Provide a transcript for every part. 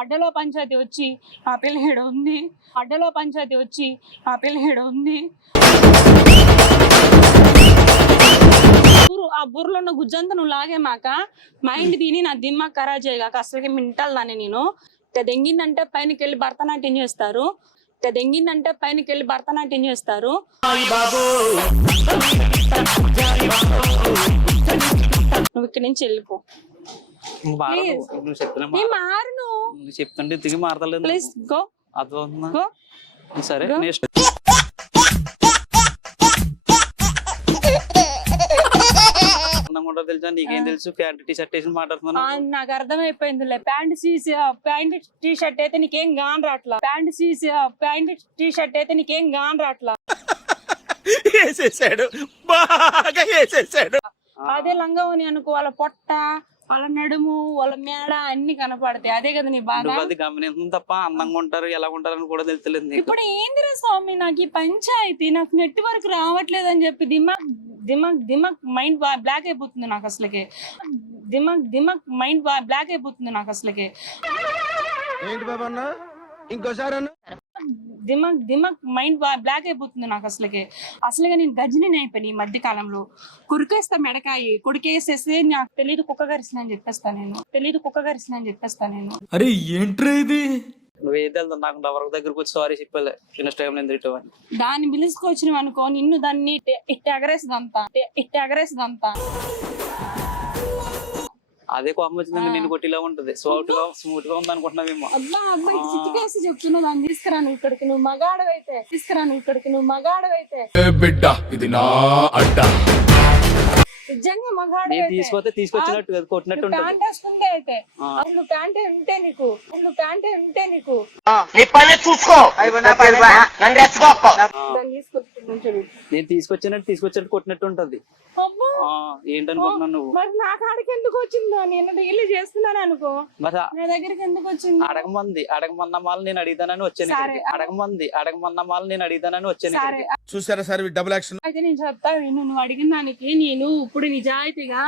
అడ్డలో పంచాయతీ వచ్చి ఆ పిల్లహేడు ఉంది. అడ్డలో పంచాయతీ వచ్చి ఆ పిల్లహేడు ఉంది. ఆ బుర్రలో ఉన్న గుజ్జంతా నువ్వు లాగే మాక. మైండ్ తిని నా దిమ్మ ఖరా చేయగాక అసలుకి మింటాలి దాన్ని నేను. ఇక దెంగిందంటే పైనకి వెళ్ళి భరతనాట్యం చేస్తారు. ఇక దెంగిందంటే పైనకి వెళ్ళి భరతనాట్యం చేస్తారు. నువ్వు ఇక్కడి నుంచి వెళ్ళిపో. Please. నువ్వు చెప్తున్నా నీ మార- మారు నువ్వు నువ్వు చెప్తుంటే తిరిగి మారతలేదు ప్లీజ్ గో అర్థమవుతుందా? గో సరే Go. నెక్స్ట్ తెలుసా? నీకేం తెలుసు? ప్యాంట్ టీ షర్ట్ వేసి మాట్లాడుతున్నా ఆ, నాకు అర్థమైపోయిందిలే. ప్యాంట్ సీసి ప్యాంట్ టీ షర్ట్ అయితే నీకేం గాన్ రాట్లా? ప్యాంట్ సీసి ప్యాంట్ టీ షర్ట్ అయితే నీకేం గాన్ రాట్లా? వేసేసాడు బాగా వేసేసాడు అదే లంగవని అనుకో వాళ్ళ పొట్ట వాళ్ళ నడుము వాళ్ళ మేడ అన్ని కనపడతాయి. అదే కదా నీ బాధ? నువ్వు అది గమనించడం తప్ప అందంగా ఉంటారు ఎలా ఉంటారు అని కూడా తెలుస్తలేదు నీకు. ఇప్పుడు ఏందిరా స్వామి నాకు ఈ పంచాయతీ నాకు నెట్వర్క్ రావట్లేదు అని చెప్పి దిమాగ్ దిమాగ్ దిమాగ్ మైండ్ బ్లాక్ అయిపోతుంది నాకు అసలుకి. దిమాగ్ దిమాగ్ మైండ్ బ్లాక్ అయిపోతుంది నాకు అసలుకి. ఏంటి బాబా అన్న? ఇంకోసారి అన్న. దిమాగ్ దిమాగ్ మైండ్ బ్లాక్ అయిపోతుంది నాకు అసలుకి. అసలుగా నేను గజని అయిపోయాను ఈ మధ్య కాలంలో. కురికేస్తా మెడకాయి కొడికేసేస్తే నాకు తెలియదు కుక్క గరిసిన అని చెప్పేస్తా నేను. తెలియదు కుక్క గరిసిన అని చెప్పేస్తా నేను. అరే ఏంట్రా ఇది? నువ్వు ఏది వెళ్తావు నాకు ఎవరి దగ్గరకు వచ్చి సారీ చెప్పలే. చిన్న టైం నేను తిట్టవు అని దాన్ని పిలుచుకొచ్చినావు అనుకో నిన్ను దాన్ని ఇట్ట- ఇట్ట ఎగరేసిదంతా ఇట్ట ఎగరేసిదంతా అదే కోపం వచ్చిందంటే నేను కొట్టిలా ఉంటది. స్మూత్గా స్మూత్గా ఉంది అనుకుంటున్నావేమో. అబ్బా అబ్బా ఇటు చిటికేసి చెప్తున్నా దాన్ని తీసుకురా నువ్వు ఇక్కడికి నువ్వు మగాడవైతే తీసుకురా నువ్వు ఇక్కడికి నువ్వు మగాడవైతే. బిడ్డ ఇది నా అడ్డ. నిజంగా నేను మగాడవైతే తీసుకొస్తే తీసుకొచ్చినట్టు కదా కొట్టినట్టు ఉంటది. ప్యాంట్ వేసుకుంటే అయితే. ఆ. అసలు ప్యాంట్ ఉంటే నీకు అసలు ప్యాంట్ ఉంటే నీకు. నీ పని చూసుకో. నన్ను రెచ్చగొక్కో దాన్ని తీసుకొచ్చి నుంచోడు. నేను తీసుకొచ్చినట్టు తీసుకొచ్చినట్టు కొట్టినట్టు ఉంటది. ఏంటనుకుంటున్నావు నువ్వు? మరి నా కాడికి ఎందుకు వచ్చిందో? నేను డైలీ చేస్తున్నాను అనుకో. మరి నా దగ్గరికి ఎందుకు వచ్చింది? అడగమంది అడగమన్న మాల నేను అడిగిదానని వచ్చాను. అడగమంది అడగమన్న మాల నేను అడిగిదానని వచ్చాను. చూసారా సార్ డబుల్ యాక్షన్ అయితే నేను చెప్తా విను నువ్వు అడిగిన దానికి నేను ఇప్పుడు నిజాయితీగా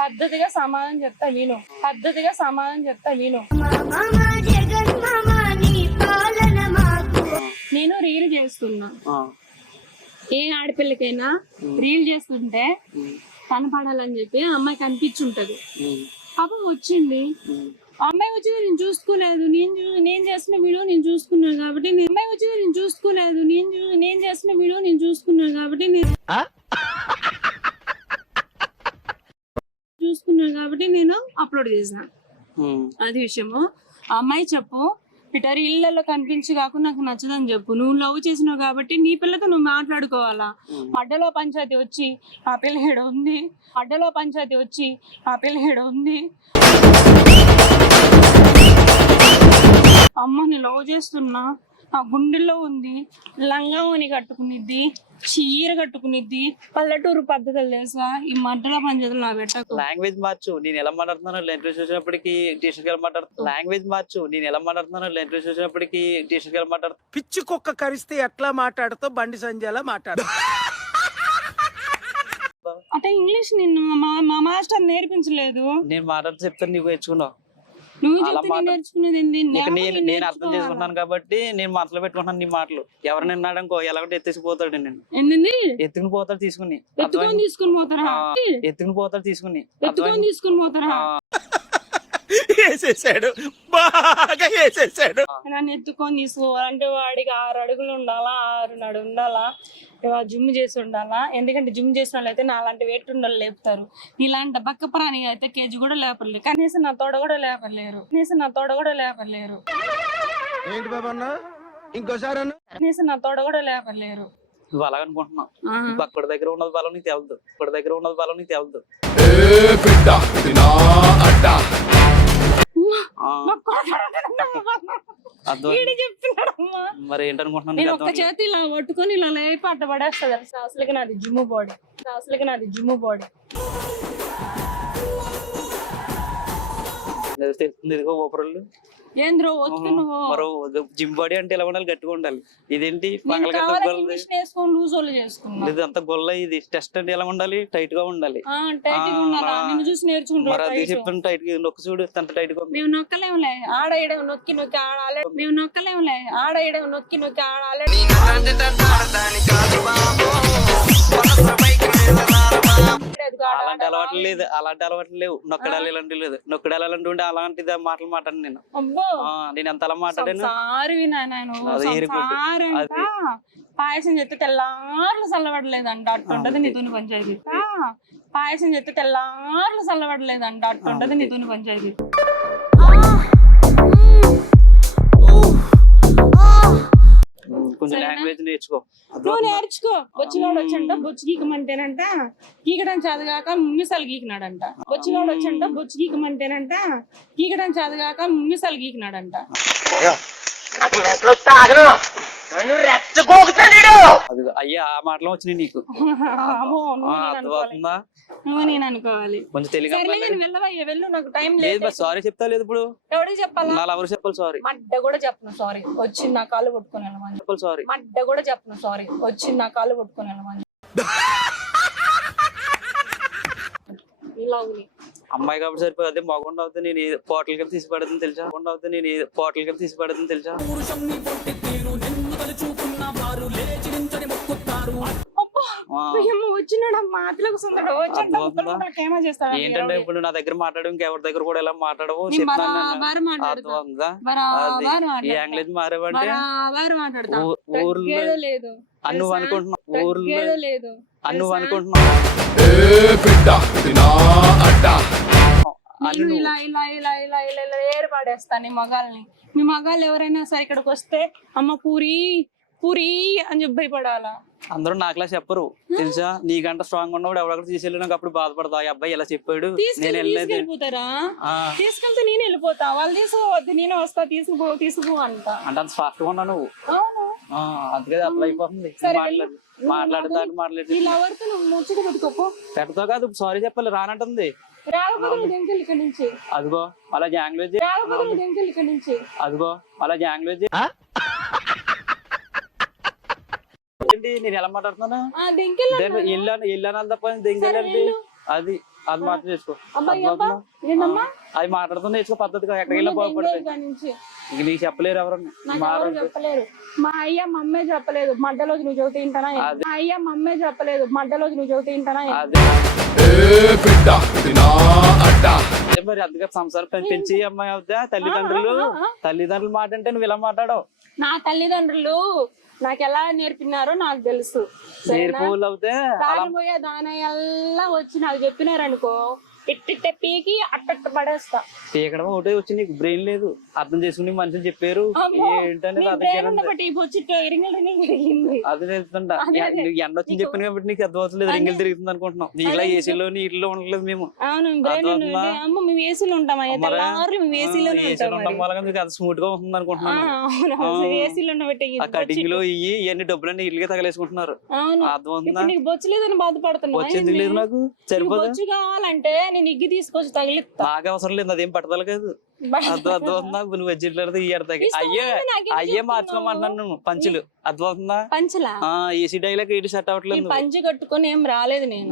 పద్ధతిగా సమాధానం చెప్తా విను. పద్ధతిగా సమాధానం చెప్తా విను. నేను రీల్ చేస్తున్నా. ఆ, ఏ ఆడపిల్లకైనా రీల్ చేస్తుంటే కనపడాలని చెప్పి ఆ అమ్మాయి కనిపించుంటది. పాపం వచ్చింది. అమ్మాయి వచ్చి నేను చూసుకోలేదు. నేను నేను చేసిన వీడియో నేను చూసుకున్నాను కాబట్టి నేను అమ్మాయి వచ్చి నేను చూసుకోలేదు. నేను నేను చేసిన వీడియో నేను చూసుకున్నాను కాబట్టి నేను చూసుకున్నాను కాబట్టి నేను అప్లోడ్ చేసిన. అది విషయము. అమ్మాయి చెప్పు. ఇటర్ ఇళ్ళలో కనిపించి కాకుండా నాకు నచ్చదని చెప్పు. నువ్వు లవ్ చేసినావు కాబట్టి నీ పిల్లతో నువ్వు మాట్లాడుకోవాలా? అడ్డలో పంచాయతీ వచ్చి ఆ పిల్లహేడు ఉంది? అడ్డలో పంచాయతీ వచ్చి ఆ పిల్లహేడు ఉంది? అమ్మ నేను లవ్ చేస్తున్నా. ఆ గుండెల్లో ఉంది లంగావని కట్టుకునిద్ది చీర కట్టుకునిద్ది. పల్లెటూరు పద్ధతులు తెలుసా? ఈ మడ్డల పంచాయతీలు నా పెట్టకు. లాంగ్వేజ్ మార్చు నేను ఎలా మాట్లాడుతున్నాను ఇంటర్వ్యూస్ వచ్చినప్పటికి టీషర్ట్గా మాట్లాడుతున్నా లాంగ్వేజ్ మార్చు నేను ఎలా మాట్లాడుతున్నాను ఇంటర్వ్యూస్ వచ్చినప్పటికి టీషర్ట్గా మాట్లాడుతున్నా పిచ్చి కుక్క కరిస్తే ఎట్లా మాట్లాడుతో బండి సంజయలా మాట్లాడు. అంటే ఇంగ్లీష్ నిన్ను మా మా మాస్టర్ నేర్పించలేదు. నేను మాట్లాడుతూ చెప్తాను నీకు నేర్చుకున్నావు. నేను అర్థం? చేసుకుంటున్నాను కాబట్టి నేను మనసులో పెట్టుకుంటున్నాను నీ మాటలు. ఎవరు నిన్నాడనుకో ఎలాగంటే ఎత్తేసిపోతాడు నేను ఎత్తుకుని పోతాడు తీసుకుని. ఎత్తుకొని పోతారా? ఎత్తుకుని పోతాడు తీసుకుని. ఎత్తుకొని? తీసుకుని పోతారా? వేసేసాడు. బాగా వేసేసాడు. నన్ను ఎత్తుకొని తీసుకోవాలంటే వాడికి ఆరు అడుగులు ఉండాలా ఆరు నడు ఉండాలా జిమ్ చేసి ఉండాలా? ఎందుకంటే జిమ్ చేసిన వాళ్ళు అయితే నా అలాంటి వెయిట్ ఉన్న వాళ్ళు లేపుతారు. ఇలాంటి బక్క ప్రాణి అయితే కేజీ కూడా లేపలేరు కనీసం నా తోడ కూడా లేపలేరు. కనీసం నా తోడ కూడా లేపలేరు. ఏంటి బాబా అన్న? ఇంకోసారి అన్న. కనీసం నా తోడ కూడా లేపలేరు. నువ్వు అలాగనుకుంటున్నావు అక్కడ దగ్గర ఉన్నది బలం నీకు తెలదు. ఇక్కడ దగ్గర ఉన్నది బలం నీకు తెలదు. మరి నేను ఒక్క. చేతి ఇలా పట్టుకొని ఇలా లేపి అట్ట పడేస్తా తెలుసా? అసలుకి నాది జిమ్ బాడీ. అసలుకి నాది జిమ్ బాడీ. తెలుస్తుంది ఇదిగో ఊపరళ్ళు ఏంద్రో వచ్చి నువ్వు మరో జిమ్ బాడీ అంటే ఎలా ఉండాలి? గట్టిగా ఉండాలి. ఇదేంటి? వేసుకొని లూజ్ వాళ్ళు చేసుకున్నా. ఇది అంత గొల్ల ఇది. టెస్ట్ అంటే ఎలా ఉండాలి? టైట్గా ఉండాలి. ఆ, టైట్గా ఉండాలా. నిన్ను చూసి అది టైట్గా? నొక్కి చూడు ఎంత టైట్గా మేము నొక్కలేములే. ఆడ ఈడ నొక్కి నొక్కి ఆడ ఆల్రెడీ మేము నొక్కలేములే. ఆడ ఈడ నొక్కి నొక్కి ఆడ లేదు. అలాంటి అలవాట్లు లేవు. నొక్కడాలు ఇలాంటి లేదు. నొక్కడాలు అలాంటి ఉంటే అలాంటిది మాటలు మాట్లాడు నేను. నేను ఎంత అలా మాట్లాడాను పాయసం చెప్తే తెల్లార్లు చల్లబడలేదంట. అట్టుంటది నీతోని పంచాయతీ పాయసం చెప్తే తెల్లార్లు చల్లబడలేదంట. అట్టుంటది నీతోని పంచాయతీ కొంచెం లాంగ్వేజ్ నేర్చుకో. నువ్వు నేర్చుకో. బొచ్చిలోడు వచ్చంట బొచ్చు గీకమంటేనంట గీకడం చదగాక మిసాలు గీకినాడంట. బొచ్చిలోడు వచ్చంట బొచ్చు గీకమంటేనంట గీకడం చదగాక మిసాలు గీకినాడంట. నన్ను రెచ్చగోగుతాడు అది అయ్యా ఆ మాటలు వచ్చినాయి నీకు. అమ్మో ఆ, నువ్వు నేను అనుకోవాలి. అర్థమవుతుందా నువ్వు నేను అనుకోవాలి. కొంచెం తెలియక సరే నేను వెళ్ళవయ్యా వెళ్ళు నాకు టైం లేదు లేదు. సారీ చెప్తా లేదు ఇప్పుడు? ఎవడికి చెప్పాలా? నా లవర్ చెప్పాలి సారీ. మడ్డ కూడా చెప్పను సారీ. వచ్చి నా కాళ్ళు పట్టుకొని వెళ్ళమని. చెప్పాలి సారీ. మడ్డ కూడా చెప్పను సారీ. వచ్చి నా కాళ్ళు పట్టుకొని వెళ్ళమని. ఇలా ఉంది. అమ్మాయి కాబట్టి సరిపోయి అదే మగకుండా అవుతే నేను ఏ పోటల్ కింద తీసి పడుతుంది తెలుసా? మగకుండా అవుతే నేను ఏ పోటల్ కింద తీసి పడుతుంది తెలుసా ఏంటంటే ఇప్పుడు నా దగ్గర మాట్లాడు ఇంకెవరి దగ్గర కూడా ఎలా మాట్లాడవు? చెప్తాను ఈ లాంగ్వేజ్ మారేవంటే? మాట్లాడతా. ఊ- ఊర్లో లేదు? అనుకుంటున్నావు లేదు? అనుకుంటున్నావు నేను ఇలా ఇలా ఇలా ఇలా ఇలా ఇలా ఏరు పాడేస్తాను ఈ మగాల్ని. మీ మగాళ్ళు ఎవరైనా సరే ఇక్కడికి వస్తే అమ్మ పూరి పూరి అని చెప్పి భయపడాలా? అందరూ నాకులా చెప్పరు. తెలుసా? నీకంటే స్ట్రాంగ్ ఉన్నప్పుడు ఎవడక్కడ తీసుకెళ్ళినాక అప్పుడు బాధపడతా. అబ్బాయి ఇలా చెప్పాడు. నేను వెళ్ళలేదు. తీసుకెళ్తే నేను వెళ్ళిపోతా. వాళ్ళు తీసుకోవద్దు నేను వస్తా తీసుకుపో తీసుకుపో అంట. అంటే అంత ఫాస్ట్గా ఉన్నా నువ్వు. అందుకే అట్లా అయిపోతుంది. సరే మాట్లాడు వెళ్ళు. మాట్లాడదాన్ని మాట్లాడి ఈ లవర్తో నువ్వు ముచ్చట పెట్టుకోపో. పెడతావు కాదు సారీ చెప్పాలి రానంటుంది. అదిగో అలా లాంగ్వేజ్ అదిగో అలా లాంగ్వేజ్ ఏంటి నేను ఎలా మాట్లాడుతున్నాను ఇల్లు అనాలి తప్ప దెంగలండి వెళ్ళు. అది అది మాత్రం చేసుకో. అది మాట్లాడుతున్నా నేర్చుకో పద్ధతిగా ఎక్కడికి వెళ్ళి నీకు చెప్పలేరు ఎవరన్నా. చెప్పలేరు. మా అయ్య మమ్మే చెప్పలేదు. మడ్డలోకి నువ్వు చదివితే తింటానా. మా అయ్య మమ్మే చెప్పలేదు. మడ్డలోకి నువ్వు చదివితే తింటానా? అదే. మరి అందుకే సంసారం పెంచి అమ్మాయి అవుతా తల్లిదండ్రులు. తల్లిదండ్రులు మాట అంటే నువ్వు ఇలా మాట్లాడవు? నా తల్లిదండ్రులు నాకు ఎలా నేర్పినారో నాకు తెలుసు. నేర్పులు అవుతే దానయ్యల్లా వచ్చి నాకు చెప్పినారనుకో ఇట్టిట్ట పీకి అట్టట్ట పడేస్తా. పీకడం ఒకటే వచ్చి నీకు బ్రెయిన్ లేదు. అర్థం చేసుకుని మనుషులు చెప్పారు. ఏంటనేది అది తెలుస్తుంట. ఎండ వచ్చింది చెప్పిన కాబట్టి నీకు అర్థం అవుతలేదు రింగిల్ తిరుగుతుంది అనుకుంటున్నావు నీకులా ఏసీలో నీటిలో ఉండలేదు మేము. అవును ఏసీలో ఏసీలో ఉంటాం ఉండడం వల్ల నీకు అది స్మూత్గా ఉంటుంది అనుకుంటున్నాను కటింగ్లో ఇవి ఇవన్నీ డబ్బులన్నీ ఇల్లుగా తగలేసుకుంటున్నారు. అర్థం బొచ్చు లేదని బాధపడుతున్నా వచ్చేందుకు లేదు నాకు. సరిపోదా? కావాలంటే నేను ఇగ్గి తీసుకొచ్చి తగిలి బాగా అవసరం లేదు అదేం పట్టదల కాదు. అర్థం అవుతుందా నువ్వు వెజ్జిట్లాడితే ఈ ఎడతాకి అయ్యే అయ్యే? మార్చుకోమంటున్నాను నువ్వు పంచులు అర్థం అవుతుందా పంచలా ఆ ఏసీ డైలాగ్ ఇటు సెట్ అవ్వట్లేదు. పంచి కట్టుకొని ఏం రాలేదు నేను.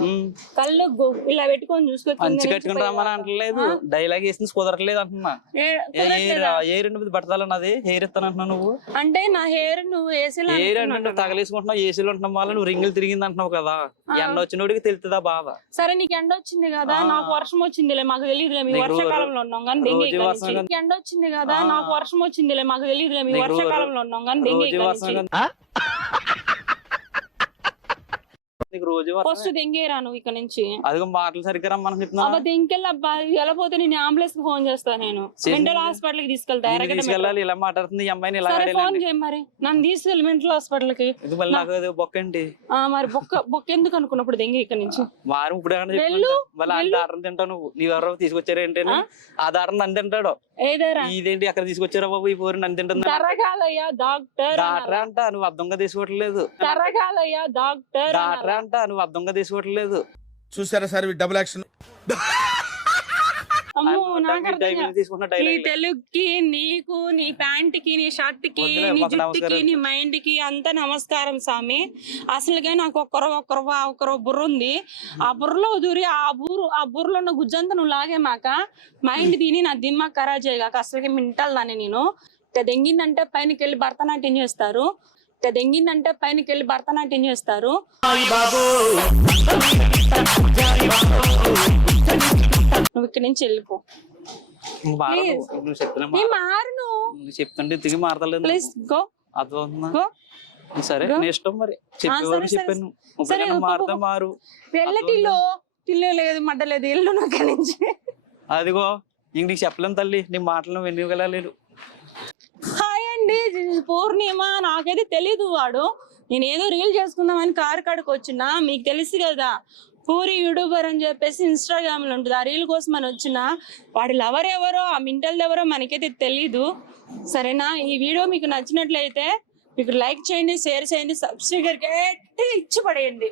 కళ్ళు ఇలా పెట్టుకొని చూసుకో పంచి కట్టుకుని రమ్మని. అంటలేదు డైలాగ్ వేసింది కుదరట్లేదు అంటున్నా? ఏ రెండు మీద పడతాలన్నది హెయిర్ ఇస్తాను అంటున్నావు నువ్వు అంటే నా హెయిర్ నువ్వు ఏసీలో హెయిర్ అంటే. తగలేసుకుంటున్నావు ఏసీలో ఉంటున్నాం వల్ల నువ్వు రింగులు తిరిగింది అంటున్నావు కదా ఎండ వచ్చినోడికి తెలుస్తుందా బాధ సరే నీకు ఎండ వచ్చింది కదా. నాకు వర్షం వచ్చిందిలే మాకు తెలియదులే మీ నీకు రో- వర్షాకాలంలో ఉన్నాం కానీ నుంచి. ఎండ వచ్చింది కదా. నాకు వర్షం వచ్చిందిలే మాకు తెలియదులే మీ వర్షాకాలంలో ఉన్నాం కానీ దెంగే రోజు ఇక్కడి వర్షం నుంచి. కదా. నీకు రోజు ఫస్ట్ దెంగేరా నువ్వు ఇక్కడ నుంచి. అదిగో మాటలు సరిగ్గా రమ్మని చెప్తున్నా. అబ్బా దెంకెళ్ళి అబ్బా ఎలా పోతే నేను అంబులెన్స్కి ఫోన్ చేస్తా నేను. మెంటల్ హాస్పిటల్కి తీసుకెళ్తా ఇలా మాట్లాడుతుంది ఈ అమ్మాయిని ఇలా ఫోన్ చేయి మరి. నన్ను తీసుకెళ్ళి మెంటల్ హాస్పిటల్కి నాకు అది బొక్కండి ఆ, మరి బొక్క బొక్క ఎందుకు అనుకున్నప్పుడు దెంగే ఇక్కడ నుంచి? వారం ఇప్పుడు మళ్ళీ ఆ దాటం తింటావు నువ్వు. నీ ఎవరో తీసుకొచ్చారు ఏంటని? ఆ? దాటం నన్ను తింటాడు. ఏదేరా? ఇదేంటి అక్కడ తీసుకొచ్చారా బాబు ఈ పోరు నన్ను తింటుంది? డాక్టర్ డాక్టర్ అంట నువ్వు అర్థంగా తీసుకోవట్లేదు. డాక్టర్? అంట నువ్వు అర్థంగా తీసుకోవట్లేదు చూసారా సార్ డబుల్ యాక్షన్ అమ్మో ఆయన నాకు అర్థం డైవీలు కాదు. తీసుకున్న నీ డైలాగ్ తెలుగుకి నీకు నీ ప్యాంట్కి నీ షర్ట్కి వద్దులే, నీ మాకు జుట్టుకి నమస్కారం. నీ మైండ్కి అంత నమస్కారం స్వామి అసలుగా నాకు ఒక్కరో ఒక్కరో ఒక్కరో బుర్ర ఉంది. ఆ బుర్రలో దూరి ఆ బుర్ర ఆ బుర్రలో ఉన్న గుజ్జంతా నువ్వు లాగే మాక మైండ్ తిని నా దిమ్మా ఖరాబ్ చేయగాక అసలుకి మింటల్ దాన్ని నేను. దెంగిందంటే పైనకి వెళ్ళి భరతనాట్యం చేస్తారు. ఇక దెంగిందంటే పైనకి వెళ్ళి భరతనాట్యం చేస్తారు. నువ్వు ఇక్కడి నుంచి వెళ్ళిపో. మారును. చెప్తుంటే తిరిగి మారతలేదు. ప్లీజ్ గో అర్థమవుతుందా? సరే ఇష్టం మరి. చెప్పేవారు. చెప్పాను. మారుతా. మారు. వెళ్ళటిలో ఇల్లు లేదు మడ్డ లేదు ఇల్లు ఇక్కడి నుంచి. అదిగో ఇంక నీకు చెప్పలేం తల్లి. నీ హాయ్ అండి పూర్ణిమ నాకైతే తెలియదు వాడు. నేను ఏదో రీల్ చేసుకుందామని కారు కాడికి వచ్చిన మీకు తెలుసు కదా పూరి యూట్యూబర్ అని చెప్పేసి ఇన్స్టాగ్రామ్లో ఉంటుంది. ఆ రీల్ కోసం అని వచ్చిన వాడి లవర్ ఎవరో ఆ మింటల్ ఎవరో మనకైతే తెలీదు. సరేనా? ఈ వీడియో మీకు నచ్చినట్లయితే మీకు లైక్ చేయండి షేర్ చేయండి సబ్స్క్రైబ్ ఇచ్చి పడేయండి.